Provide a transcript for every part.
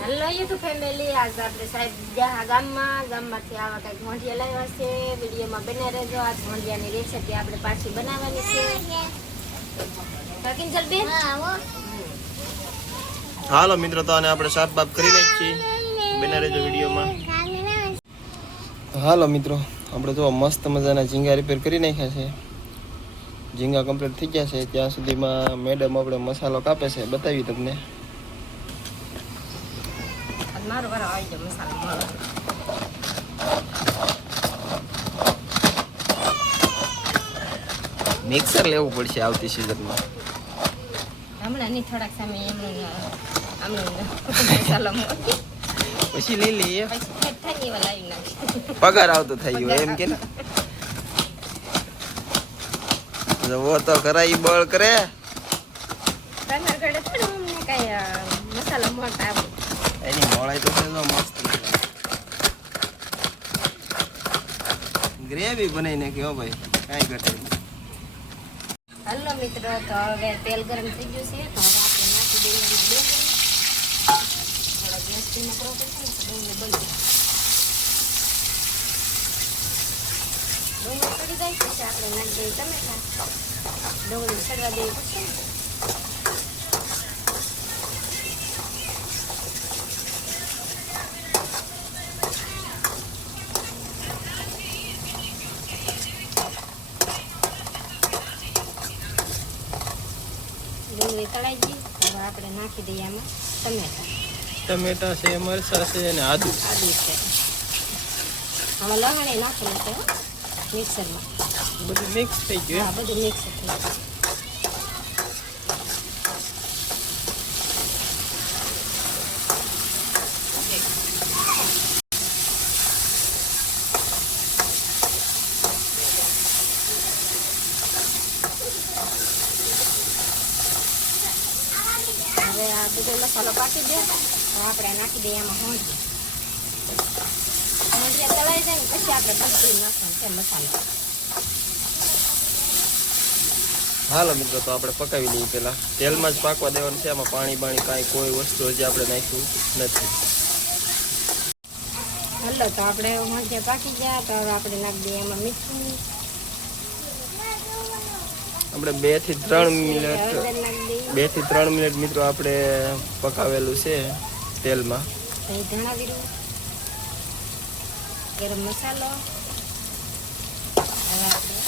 Hello YouTube family, આજ આપણે સાહેબ ગયા ગામમાંથી આવા કંઈક મોઢિયા લાવ્યા છે. વિડીયોમાં બને રહેજો. આજ મોઢિયાની રેસીપી આપણે પાછી બનાવવાની છે. કાકીન જલ્દી હાલો મિત્રો, તો આને આપણે સાફ બાફ કરી નાખીએ. બને રહેજો વિડીયોમાં. હાલો મિત્રો, આપણે તો મસ્ત મજાના ઝીંગા રિપેર કરી નાખ્યા છે. ઝીંગા કમ્પ્લીટ થઈ ગયા છે. ત્યાં સુધીમાં મેડમ આપણે મસાલો કાપે છે, બતાવી તમને. મારો વારો આવી જાય મસાલો. મિક્સર લેવું પડશે આવતી સિઝનમાં. હમણાં નહીં, થોડાક સમય મસાલો પછી લઈ લઈએ. પછી થઈ લાવી નાખી પગાર આવતો થઈ ગયો એમ કે જવો તો કરાઈ બળ કરે. તમારા ઘરે થોડું અમને કઈ મસાલો મોટા આવે એની મોળાઈ તો છે મસ્ત. ગ્રેવી બનાવી નાખી ભાઈ, કાંઈ ઘટે. હલો મિત્રો, તો હવે તેલ ગરમ થઈ ગયું છે. તો હવે આપણે નાખી દઈએ ડુંગળી. થોડો ગેસ ધીમો કરવો પડશે ને, તો ડુંગળી બળી જાય. ડુંગળી ચડી જાય પછી આપણે નાખી દઈએ ટમેટા. ડુંગળી ચડવા દેવી પડશે ને. ડુંગળી તળાઈ ગઈ. હવે આપણે નાખી દઈએ આમાં ટમેટા છે, મરચાં છે અને આદુ છે. આમાં લસણ નાખેલું છે મિક્સરમાં. બધું મિક્સ થઈ ગયું. હા, બધું મિક્સ થઈ ગયું. હવે આ બધો મસાલો પાકી દે. આપણે નાખી દઈએ આમાં મોંઢિયા તળાઈ જાય ને પછી આપણે બધું નાખવાનું છે મસાલો. હાલો મિત્રો, તો આપણે પકાવી લઈએ. પેલા તેલમાં જ પાકવા દેવાનું છે. આમાં પાણી કાંઈ કોઈ વસ્તુ હજી આપણે નાખ્યું નથી. હલો, તો આપણે મોંઢિયા પાકી ગયા. તો હવે આપણે નાખી દઈએ એમાં મીઠું. આપણે 2 થી 3 મિનિટ મિત્રો આપણે પકાવેલું છે તેલમાં. ધાણા જીરું, ગરમ મસાલો. હવે આપણે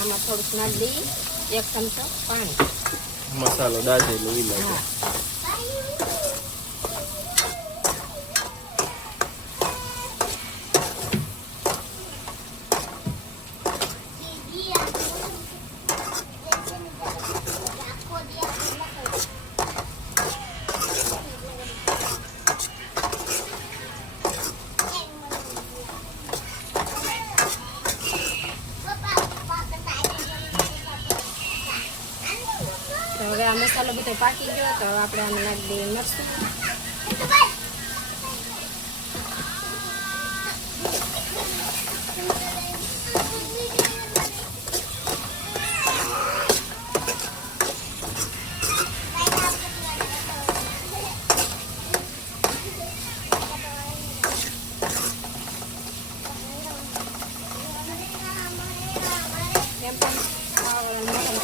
આમાં થોડુંક નાખી દઈએ 1 ચમચો પાણી. મસાલો દાજેલું વિલાય. હવે આ મસાલો બધો પાકી ગયો. તો હવે આપણે આમાં નાખી દઈએ મરચું.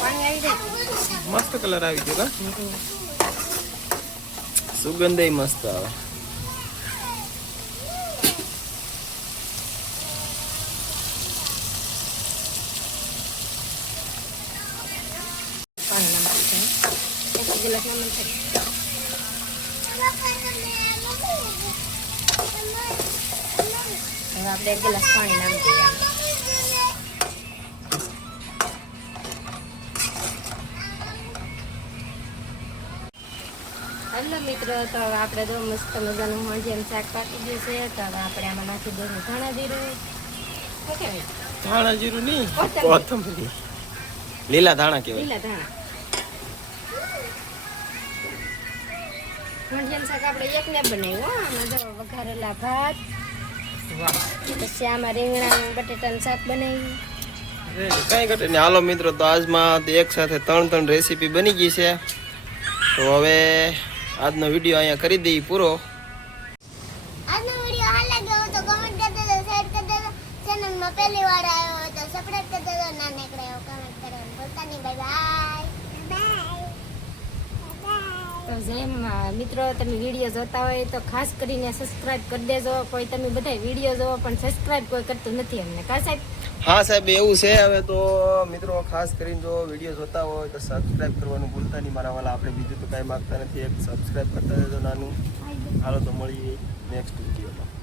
પાણી આવી જાય. મસ્ત કલર આવી ગયો કા. સુગંધ મસ્ત આવે. પાણી નમક છે, 1 ગ્લાસ નમક છે. હવે આપણે 1 ગ્લાસ પાણી નાખી દઈએ. હેલો મિત્રો, તો હવે આપણે તો મસ્ત મજાનું મોંઢિયાનું શાક પાકી ગયું છે. તો હવે આપણે આમાં નાખી દઈએ ધાણા જીરું. ઓકે, ધાણા જીરું નહીં, કોથમરી. લીલા ધાણા કહેવાય. લીલા ધાણા. મોંઢિયાનું શાક આપણે એકને બનાવ્યું. આમાં જો વઘારેલા ભાત, પછી આમાં રીંગણાનું બટેટાનું શાક બનાવ્યું. કઈ ઘટે નહીં. હાલો મિત્રો, તો આજમાં એક સાથે 3 રેસીપી બની ગઈ છે. તો હવે આજનો વિડીયો અહીંયા કરી દઈએ પૂરો. આજનો વિડિયો હાલ લાગ્યો હોય તો કમેન્ટ કરી દેજો, શેર કરી દેજો. ચેનલમાં પહેલી વાર આવ્યો હોય તો સબસ્ક્રાઇબ કરી દેજો. નાનકડે એવો કમેન્ટ કરવાનું ભૂલતા નહીં. Bye bye. તો જેમ મિત્રો તમે વિડીયો જોતા હોય તો ખાસ કરીને સબસ્ક્રાઇબ કરી દેજો. કોઈ તમે બધા વિડીયો જોવો પણ સબસ્ક્રાઇબ કોઈ કરતું નથી અમને. કા સાહેબ? હા સાહેબ, એવું છે. હવે તો મિત્રો ખાસ કરીને જો વિડીયો જોતા હોય તો સબસ્ક્રાઇબ કરવાનું ભૂલતા નહીં મારા વાલા. આપણે બીજું તો કાંઈ માગતા નથી, એક સબસ્ક્રાઇબ કરતા રહેજો નાનું. હાલો તો મળીએ નેક્સ્ટ વિડીયોમાં.